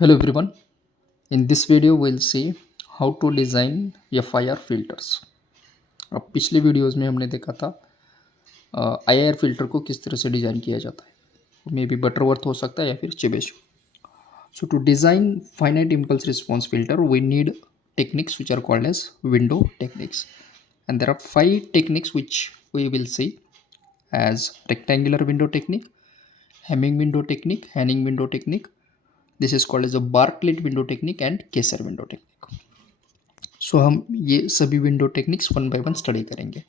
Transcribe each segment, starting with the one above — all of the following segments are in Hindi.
Hello everyone. In this video we'll see how to design FIR filters. अब पिछले वीडियोस में हमने देखा था IIR फिल्टर को किस तरह से डिज़ाइन किया जाता है. मे बी बटरवर्थ हो सकता है या फिर Chebyshev. So to design finite impulse response filter we need techniques which are called as window techniques, and there are 5 techniques which we will see as rectangular window technique, Hamming window technique, Hanning window technique. This is called as a Bartlett window technique and Kessler window technique. So हम ये सभी window techniques one by one study करेंगे.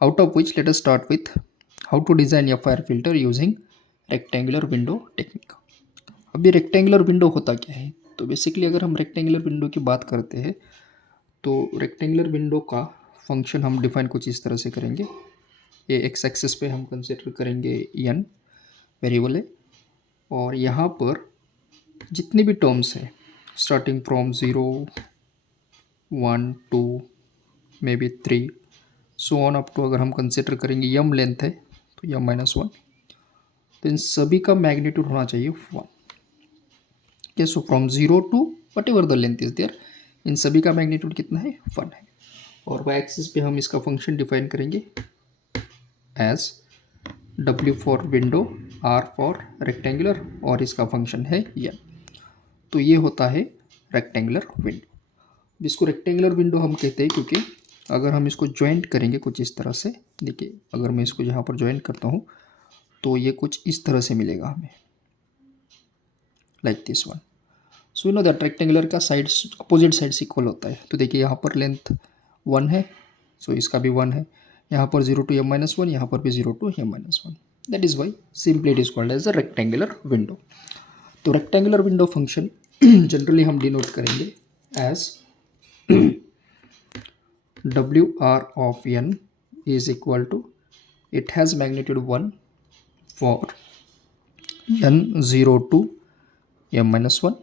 Out of which let us start with how to design FIR filter using rectangular window technique. अब ये रेक्टेंगुलर विंडो होता क्या है? तो बेसिकली अगर हम रेक्टेंगुलर विंडो की बात करते हैं तो रेक्टेंगुलर विंडो का फंक्शन हम डिफाइन कुछ इस तरह से करेंगे. ये एक्स एक्सिस पे हम कंसिडर करेंगे n वेरिएबल है, और यहाँ पर जितने भी टर्म्स हैं starting from 0, 1, 2, may be 3, so on up to अगर हम कंसिडर करेंगे यम लेंथ है तो यम -1, तो इन सभी का मैग्नीट्यूड होना चाहिए 1. Okay, so from 0 to whatever the length is there, इन सभी का मैग्नीट्यूड कितना है? 1 है. और वाई एक्सिस पे हम इसका फंक्शन डिफाइन करेंगे as W for window, R for rectangular, और इसका फंक्शन है n. तो ये होता है रेक्टेंगुलर विंडो. इसको रेक्टेंगुलर विंडो हम कहते हैं क्योंकि अगर हम इसको ज्वाइंट करेंगे कुछ इस तरह से, देखिए अगर मैं इसको यहाँ पर ज्वाइंट करता हूँ तो ये कुछ इस तरह से मिलेगा हमें, like this one. So you know that rectangular का साइड अपोजिट साइड से इक्वल होता है. तो देखिए यहाँ पर लेंथ 1 है, सो इसका भी 1 है. यहाँ पर 0 to m-1, यहाँ पर भी 0 to m-1. That is why simply it is called as a rectangular window. तो रेक्टेंगुलर विंडो फंक्शन जनरली हम डिनोट करेंगे as WR of n is equal to, it has magnitude 1 for n 0 to m-1,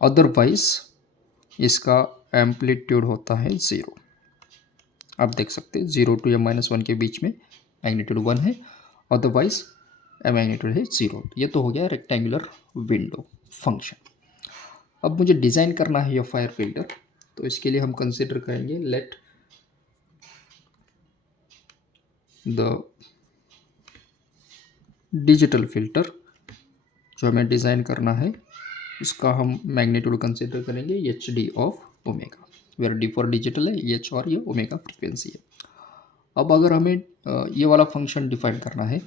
otherwise इसका एम्पलीट्यूड होता है 0. आप देख सकते हैं 0 to m-1 के बीच में मैग्नीट्यूड 1 है, अदरवाइज मैग्नीट्यूड है 0. ये तो हो गया रेक्टेंगुलर विंडो फंक्शन. अब मुझे डिज़ाइन करना है FIR फिल्टर, तो इसके लिए हम कंसिडर करेंगे लेट द डिजिटल फिल्टर जो हमें डिज़ाइन करना है उसका हम मैग्नीट्यूड कंसिडर करेंगे HD of omega, where D for digital है, H और ये ओमेगा फ्रीक्वेंसी है. अब अगर हमें ये वाला फंक्शन डिफाइन करना है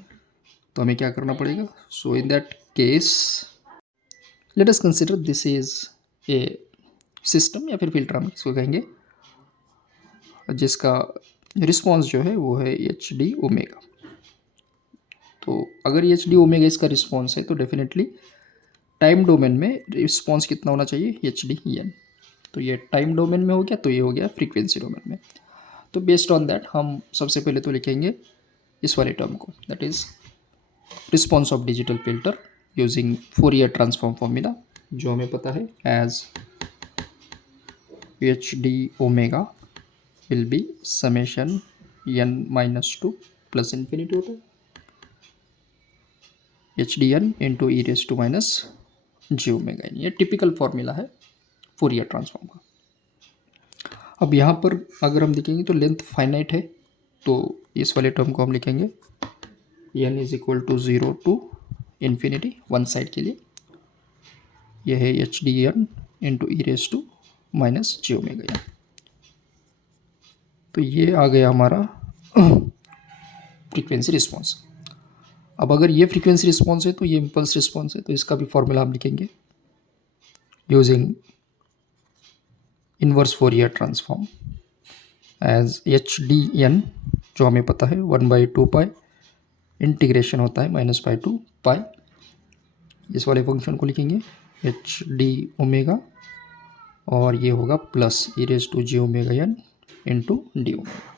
तो हमें क्या करना पड़ेगा? So in that case let us consider this is a system या फिर फिल्टर हम इसको कहेंगे, जिसका रिस्पॉन्स जो है वो है HD ओमेगा. तो अगर HD ओमेगा इसका रिस्पॉन्स है तो डेफिनेटली टाइम डोमेन में रिस्पॉन्स कितना होना चाहिए? HDn. तो ये टाइम डोमेन में हो गया, तो ये हो गया फ्रीक्वेंसी डोमेन में. तो बेस्ड ऑन दैट हम सबसे पहले तो लिखेंगे इस वाले टर्म को, that is response of digital filter using Fourier transform formula जो हमें पता है as HD omega will be summation n-2 plus infinity होता है HDn into e⁻j omega n. ये टिपिकल फॉर्मूला है फोरियर ट्रांसफॉर्म का. अब यहाँ पर अगर हम देखेंगे तो लेंथ फाइनाइट है, तो इस वाले टर्म को हम लिखेंगे n is equal to 0 to infinity one side के लिए. यह है HDn into e⁻j omega n. तो ये आ गया हमारा फ्रीक्वेंसी रिस्पॉन्स. अब अगर ये फ्रीक्वेंसी रिस्पॉन्स है तो ये इम्पल्स रिस्पॉन्स है, तो इसका भी फॉर्मूला हम लिखेंगे using inverse Fourier transform as HDn जो हमें पता है 1/2 पाई इंटीग्रेशन होता है -पाई टू पाई. इस वाले फंक्शन को लिखेंगे HD ओमेगा और ये होगा plus e⁻j omega n into D omega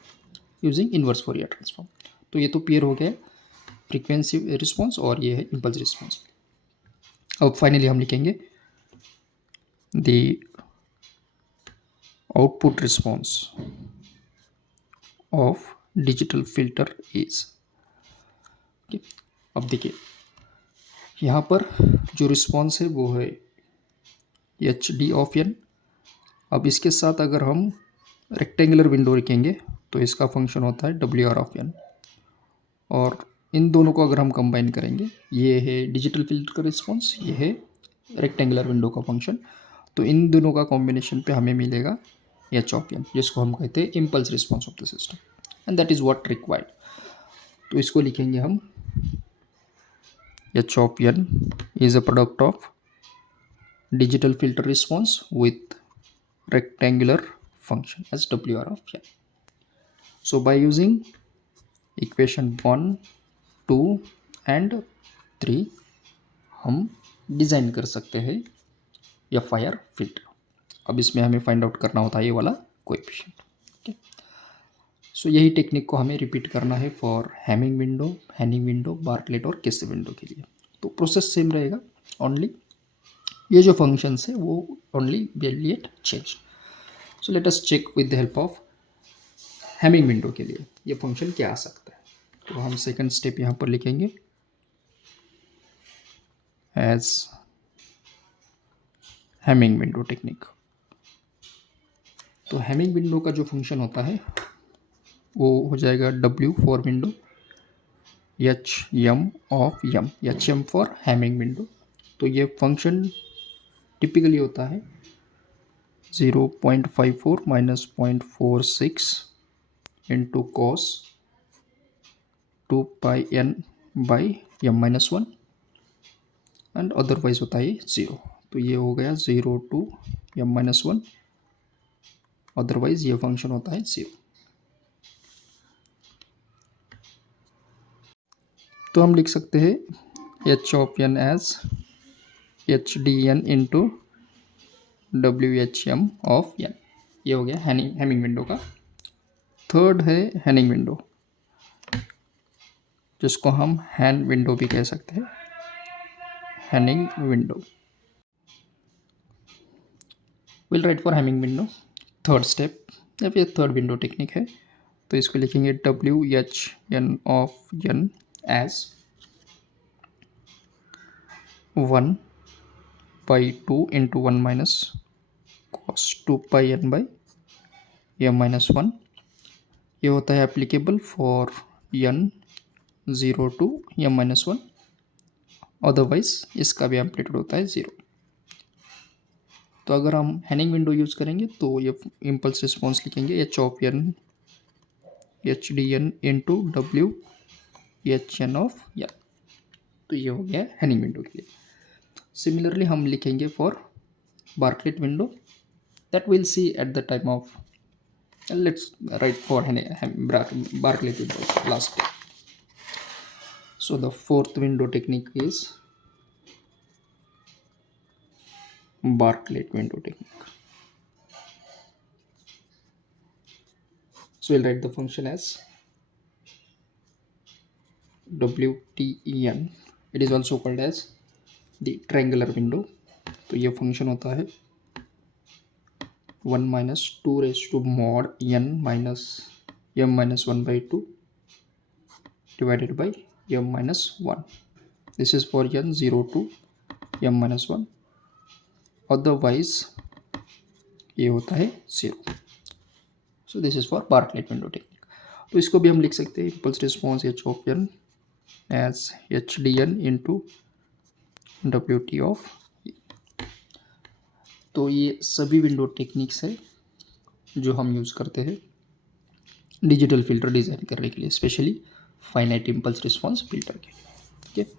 using inverse Fourier transform. तो ये तो पेयर हो गया फ्रीक्वेंसी रिस्पॉन्स और ये है इम्पल्स रिस्पॉन्स. अब फाइनली हम लिखेंगे the output response of digital filter is. अब देखिए यहाँ पर जो रिस्पॉन्स है वो है एच डी ऑफ एन। अब इसके साथ अगर हम रेक्टेंगुलर विंडो रखेंगे तो इसका फंक्शन होता है डब्ल्यू आर ऑफ एन। और इन दोनों को अगर हम कंबाइन करेंगे, ये है डिजिटल फिल्टर का रिस्पॉन्स, ये है रेक्टेंगुलर विंडो का फंक्शन, तो इन दोनों का कॉम्बिनेशन पे हमें मिलेगा एच ऑफ एन, जिसको हम कहते हैं impulse response of the system, and that is what required. तो इसको लिखेंगे हम H of N is a product of digital filter response with rectangular function as WR of n. So by using equation 1, 2 and 3 हम डिज़ाइन कर सकते हैं FIR फिल्टर। अब इसमें हमें फाइंड आउट करना होता है ये वाला कोएफिशिएंट। ओके, सो यही टेक्निक को हमें रिपीट करना है फॉर हैमिंग विंडो, बार्टलेट और किसी विंडो के लिए। तो प्रोसेस सेम रहेगा, ओनली ये जो फंक्शंस है वो only variate change. So let us check with the help of Hamming window के लिए ये फंक्शन क्या आ सकता है। तो हम सेकंड स्टेप यहाँ पर लिखेंगे एज हैमिंग विंडो टेक्निक। तो हैमिंग विंडो का जो फंक्शन होता है वो हो जाएगा W for window, H M of M, H M for Hamming window. तो ये फंक्शन टिपिकली होता है 0.54 minus 0.46 into cos 2 pi N by M minus 1 and otherwise होता है 0। तो ये हो गया 0 टू एम माइनस 1, अदरवाइज ये फंक्शन होता है 0। तो हम लिख सकते हैं H of N as H D N into W H M of N. ये हो गया हैमिंग विंडो का। थर्ड है हैनिंग विंडो, जिसको हम हैन विंडो भी कह सकते हैं, hanning window. Will write for Hamming window third step या फिर थर्ड विंडो टेक्निक है। तो इसको लिखेंगे W H N of N as 1 pi 2 into 1 minus cos 2 pi N by M minus 1। ये होता है applicable for N 0 to M minus 1, otherwise इसका भी एम्पलीट्यूड होता है 0। तो अगर हम हैनिंग विंडो यूज़ करेंगे तो ये इम्पल्स रिस्पॉन्स लिखेंगे H of N H D N into W H N of N. तो ये हो गया हैनिंग विंडो के लिए। सिमिलरली हम लिखेंगे for Bartlett window, that will see at the time of, let's write for Bartlett window last. So the fourth window technique is Bartlett window technique. So we'll write the function as WTEN. It is also called as the triangular window. तो ये फंक्शन होता है 1 minus 2 raised to mod n minus m minus 1 by 2 divided by m minus 1. This is for n 0 to m minus 1, otherwise ये होता है 0. So this is for Bartlett window technique. तो इसको भी हम लिख सकते हैं impulse response H of N as H D N into W T of. तो ये सभी विंडो टेक्निक्स है जो हम यूज़ करते हैं डिजिटल फिल्टर डिज़ाइन करने के लिए, specially finite impulse response filter के लिए। ठीक है,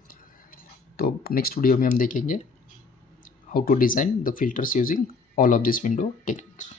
तो नेक्स्ट वीडियो में हम देखेंगे how to design the filters using all of this window techniques.